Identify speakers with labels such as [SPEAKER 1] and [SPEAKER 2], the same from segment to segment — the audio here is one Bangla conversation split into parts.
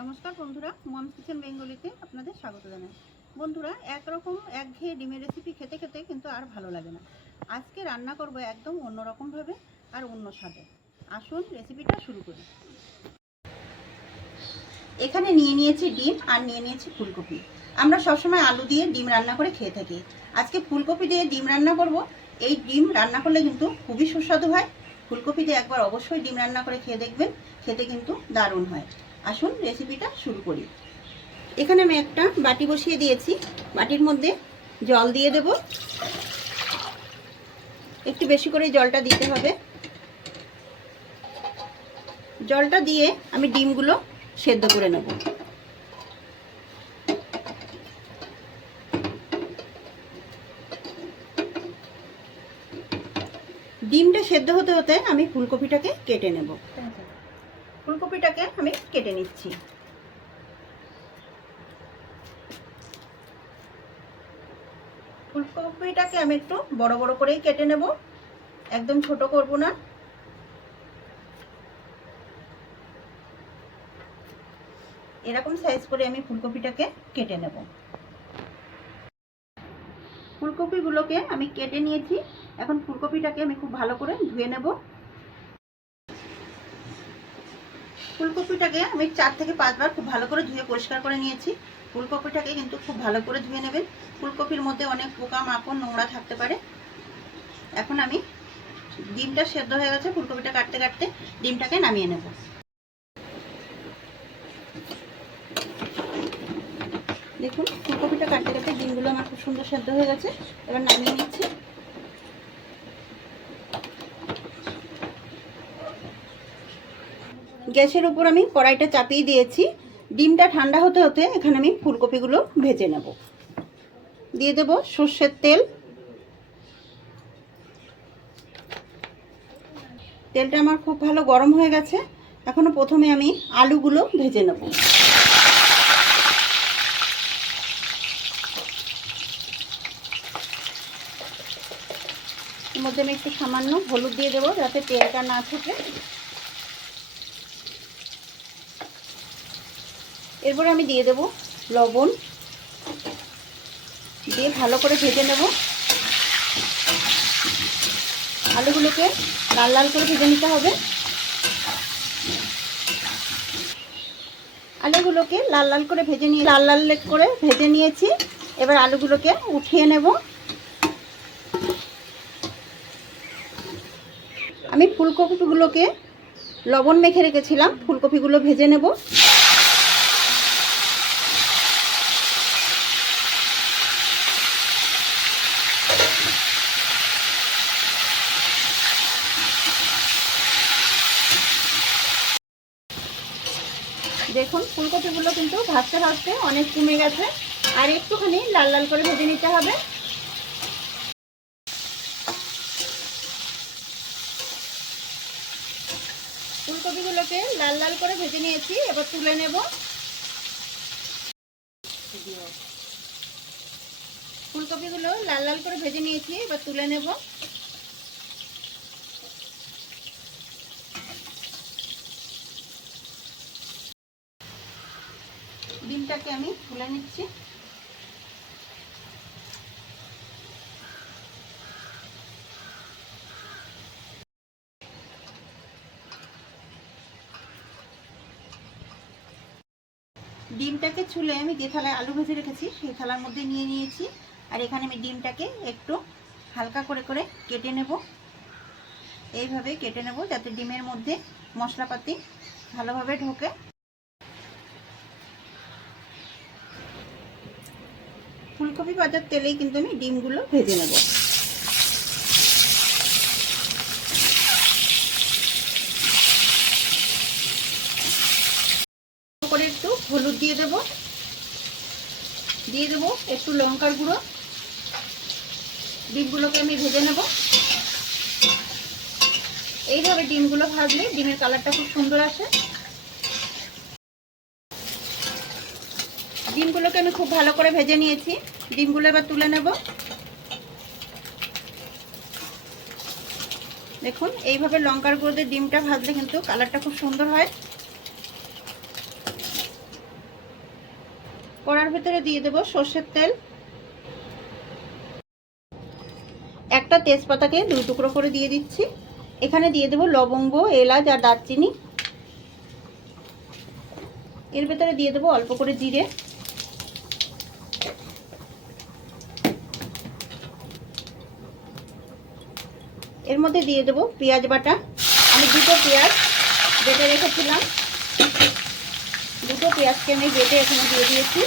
[SPEAKER 1] নমস্কার বন্ধুরা, মমস কিচেন বেঙ্গলিতে আপনাদের স্বাগত জানাই। বন্ধুরা, একরকম একঘেয়ে ডিমের রেসিপি খেতে খেতে কিন্তু আর ভালো লাগে না। আজকে রান্না করব একদম অন্যরকমভাবে আর অন্য স্বাদে। আসুন রেসিপিটা শুরু করি। এখানে নিয়ে নিয়েছি ডিম আর নিয়ে নিয়েছি ফুলকপি। আমরা সবসময় আলু দিয়ে ডিম রান্না করে খেয়ে থাকি। আজকে ফুলকপি দিয়ে ডিম রান্না করব। এই ডিম রান্না করলে কিন্তু খুবই সুস্বাদু হয়। ফুলকপি দিয়ে একবার অবশ্যই ডিম রান্না করে খেয়ে দেখবেন। খেতে কিন্তু দারুণ হয়। আসুন রেসিপিটা শুরু করি। এখানে আমি একটা বাটি বসিয়ে দিয়েছি। বাটির মধ্যে জল দিয়ে দেব। একটু বেশি করে জলটা দিতে হবে। জলটা দিয়ে আমি ডিমগুলো সেদ্ধ করে নেব। ডিমটা সেদ্ধ হতে হতে আমি ফুলকপিটাকে কেটে নেব। ফুলকপিটাকে আমি কেটে নিচ্ছি। ফুলকপিটাকে আমি একটু বড় বড় করেই কেটে নেব। একদম ছোট করব না। এরকম সাইজ করে আমি ফুলকপিটাকে কেটে নেব। ফুলকপিগুলোকে আমি কেটে নিয়েছি। এখন ফুলকপিটাকে আমি খুব ভালো করে ধুয়ে নেব। ফুলকপিটাকে আমি চার থেকে পাঁচবার খুব ভালো করে ধুয়ে পরিষ্কার করে নিয়েছি। ফুলকপিটাকে কিন্তু খুব ভালো করে ধুয়ে নেবেন। ফুলকপির মধ্যে অনেক পোকা মাকড় নোংরা থাকতে পারে। এখন আমি ডিমটা সেদ্ধ হয়ে গেছে, ফুলকপিটা কাটতে কাটতে ডিমটাকে নামিয়ে নেব। দেখুন, ফুলকপিটা কাটতে কাটতে ডিমগুলো আমার খুব সুন্দর সেদ্ধ হয়ে গেছে। এবার নামিয়ে নিচ্ছি। গ্যাসের উপর আমি কড়াইটা চাপিয়ে দিয়েছি। ডিমটা ঠান্ডা হতে হতে এখানে আমি ফুলকপিগুলো ভেজে নেব। দিয়ে দেব সর্ষের তেল। তেলটা আমার খুব ভালো গরম হয়ে গেছে। এখনও প্রথমে আমি আলুগুলো ভেজে নেব। মধ্যে আমি একটু সামান্য হলুদ দিয়ে দেবো যাতে তেলটা না থাকে। এরপরে আমি দিয়ে দেব লবণ। দিয়ে ভালো করে ভেজে নেব। আলুগুলোকে লাল লাল করে ভেজে নিতে হবে। আলুগুলোকে লাল লাল করে ভেজে নিয়ে লাল লাল করে ভেজে নিয়েছি। এবার আলুগুলোকে উঠিয়ে নেব। আমি ফুলকপিগুলোকে লবণ মেখে রেখেছিলাম। ফুলকপিগুলো ভেজে নেব দেখুন ফুলকপিগুলো কিন্তু ভাজতে ভাজতে অনেক কমে গেছে। আর একটুখানি লাল লাল করে ভেজে নিতে হবে। ফুলকপিগুলোকে লাল লাল করে ভেজে নিয়েছি, এবার তুলে নেব। ফুলকপিগুলো লাল লাল করে ভেজে নিয়েছি, এবার তুলে নেব। তুলে নিচ্ছি। ডিমটাকে ছুলে আমি যে থালায় আলু ভেজে রেখেছি, সেই থালার মধ্যে নিয়ে নিয়েছি। আর এখানে আমি ডিমটাকে একটু হালকা করে করে কেটে নেব। এইভাবে কেটে নেব যাতে ডিমের মধ্যে মশলাপাতি ভালোভাবে ঢোকে। ফুলকপি ভাজার তেলেই কিন্তু আমি ডিমগুলো ভেজে নেব। করে একটু হলুদ দিয়ে দেব। দিয়ে দেব একটু লঙ্কার গুঁড়ো। ডিমগুলোকে আমি ভেজে নেব। এইভাবে ডিমগুলো ভাজলে ডিমের কালারটা খুব সুন্দর আসে। ডিমগুলোকে আমি খুব ভালো করে ভেজে নিয়েছি। ডিমগুলো এবার তুলে নেব। দেখুন, এইভাবে লঙ্কার গুঁড়ো দিয়ে ডিমটা ভাজলে কিন্তু কালারটা খুব সুন্দর হয়। কড়ার ভেতরে দিয়ে দেব সর্ষের তেল। একটা তেজপাতাকে দুই টুকরো করে দিয়ে দিচ্ছি। এখানে দিয়ে দেব লবঙ্গ, এলাচ আর দারচিনি। এর ভেতরে দিয়ে দেবো অল্প করে জিরে। এর মধ্যে দিয়ে দেবো পেঁয়াজ বাটা। আমি দুটো পেঁয়াজ বেটে রেখেছিলাম। দুটো পেঁয়াজকে আমি বেটে এখানে দিয়ে দিয়েছি।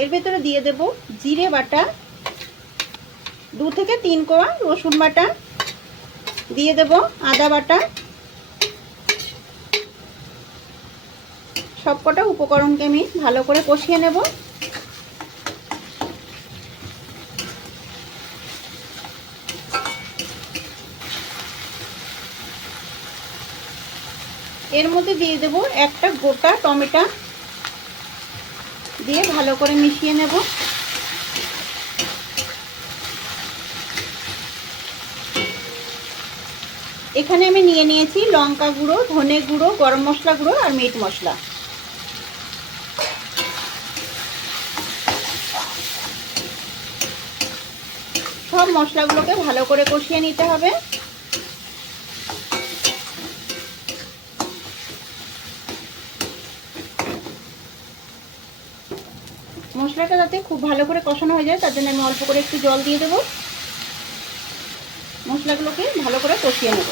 [SPEAKER 1] এর ভেতরে দিয়ে দেব জিরে বাটা, দু থেকে তিন কোয়া রসুন বাটা, দিয়ে দেব আদা বাটা সবকটা উপকরণকে আমি ভালো করে কষিয়ে নেব। এর মধ্যে দিয়ে দেব একটা গোটা টমেটো দিয়ে ভালো করে মিশিয়ে নেব। এখানে আমি নিয়ে নিয়েছি লঙ্কা গুঁড়ো, ধনে গুঁড়ো, গরম মশলা গুঁড়ো আর মিট মশলা। মশলাগুলোকে ভালো করে কষিয়ে নিতে হবে। মশলাটা যাতে খুব ভালো করে কষানো হয়ে যায়, তার জন্য আমি অল্প করে একটু জল দিয়ে দেবো। মশলাগুলোকে ভালো করে কষিয়ে নেব।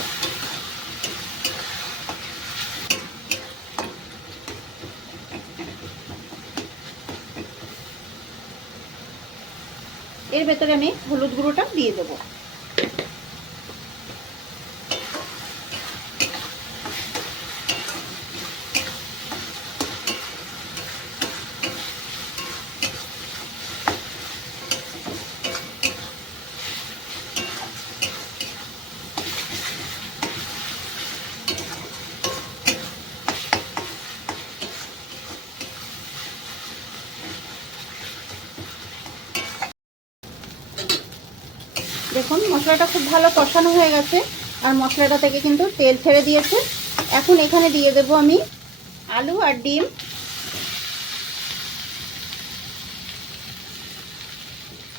[SPEAKER 1] এর ভেতরে আমি হলুদ গুঁড়োটা দিয়ে দেবো। দেখুন, মশলাটা খুব ভালো কষানো হয়ে গেছে, আর মশলাটা থেকে কিন্তু তেল ছেড়ে দিয়েছে। এখন এখানে দিয়ে দেব আমি আলু আর ডিম।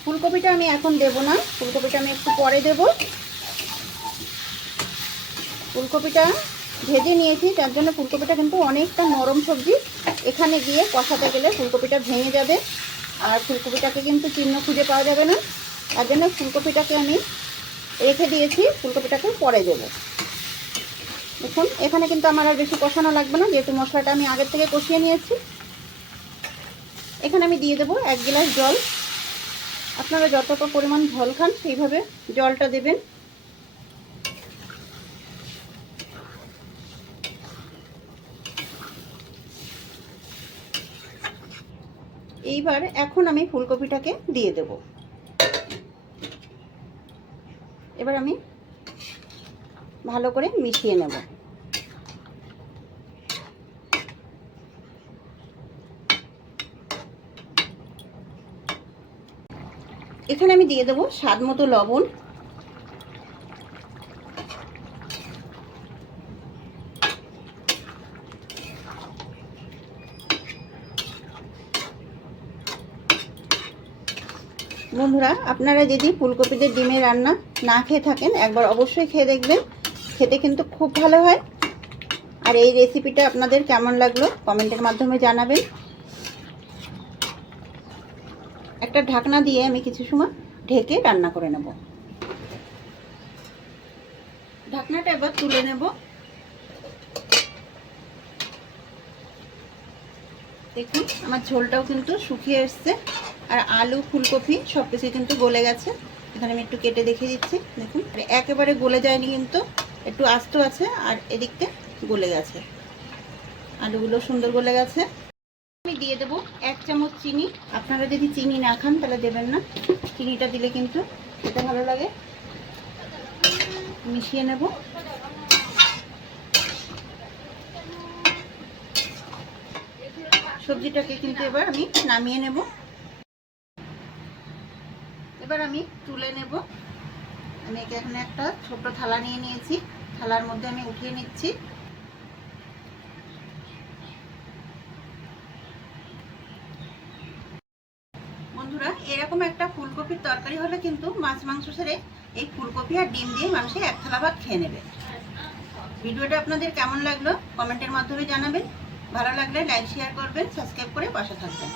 [SPEAKER 1] ফুলকপিটা আমি এখন দেব না, ফুলকপিটা আমি একটু পরে দেব। ফুলকপিটা ভেজে নিয়েছি তার জন্য ফুলকপিটা কিন্তু অনেকটা নরম সবজি। এখানে গিয়ে কষাতে গেলে ফুলকপিটা ভেঙে যাবে, আর ফুলকপিটাকে কিন্তু চিহ্ন খুঁজে পাওয়া যাবে না। তার জন্য ফুলকপিটাকে আমি রেখে দিয়েছি, ফুলকপিটাকে পরে দেবো। দেখুন, এখানে কিন্তু আমার আর বেশি কষানো লাগবে না, যেহেতু মশলাটা আমি আগের থেকে কষিয়ে নিয়েছি। এখানে আমি দিয়ে দেবো এক গ্লাস জল। আপনারা যতটা পরিমাণ ঝোল খান, সেইভাবে জলটা দেবেন। এইবার এখন আমি ফুলকপিটাকে দিয়ে দেব। এবার আমি ভালো করে মিশিয়ে নেব। এখানে আমি দিয়ে দেবো স্বাদ মতো লবণ। বন্ধুরা, আপনারা যদি ফুলকপিতে ডিমের রান্না না খেয়ে থাকেন, একবার অবশ্যই খেয়ে দেখবেন। খেতে কিন্তু খুব ভালো হয়। আর এই রেসিপিটা আপনাদের কেমন লাগল কমেন্টের মাধ্যমে জানাবেন। একটা ঢাকনা দিয়ে আমি কিছু সময় ঢেকে রান্না করে নেব। ঢাকনাটা এবার তুলে নেব। দেখুন, আমার ঝোলটাও কিন্তু শুকিয়ে এসছে। আর আলু, ফুলকপি সব কিছু কিন্তু গলে গেছে। এখানে আমি একটু কেটে দেখিয়ে দিচ্ছি, দেখুন। একেবারে গলে যায়নি কিন্তু, একটু আস্ত আছে আর এদিকতে গলে গেছে। আলুগুলো সুন্দর গলে গেছে। আমি দিয়ে দেবো এক চামচ চিনি। আপনারা যদি চিনি না খান, তাহলে দেবেন না। চিনিটা দিলে কিন্তু খেতে ভালো লাগে। মিশিয়ে নেব। সবজিটাকে কিন্তু এবার আমি নামিয়ে নেব। আমি তুলে নেব। আমি এখানে একটা ছোট থালা নিয়ে নিয়েছি। থালার মধ্যে আমি উঠিয়ে নিচ্ছি। বন্ধুরা, এরকম একটা ফুলকপির তরকারি হলে কিন্তু মাছ মাংস ছেড়ে এই ফুলকপি আর ডিম দিয়ে মানুষে এক থালা ভাত খেয়ে নেবে। ভিডিওটা আপনাদের কেমন লাগল? কমেন্টের মাধ্যমে জানাবেন। ভালো লাগলে লাইক, শেয়ার করবেন, সাবস্ক্রাইব করে পাশে থাকবেন।